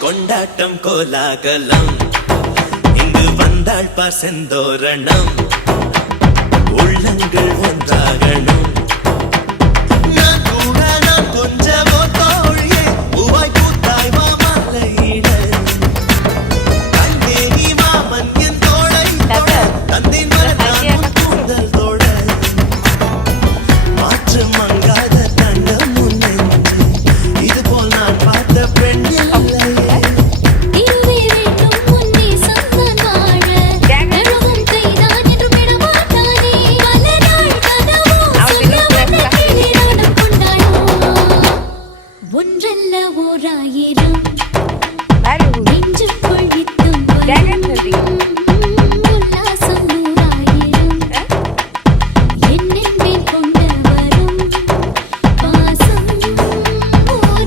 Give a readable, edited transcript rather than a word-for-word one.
கொண்டாட்டம் கோலாகலம் இங்கு வந்தாள் பசந்தோரணம் உள்ளங்கள் ஒன்றாகணும் நான் கூட நான் கொஞ்சமோ தோழியே உவாய் பூத்தாய் மாமலையிட கண்டே நீ மாமன் என் தோளை தந்தை மரத்தாம் கூந்தல் தோட மாற்று மங்காத தண்டம் முன்னென்று இது போல் நான் பார்த்த பெண் ஒன்றல்ல ஓராயிரம் நெஞ்சுக்குள் வித்தும்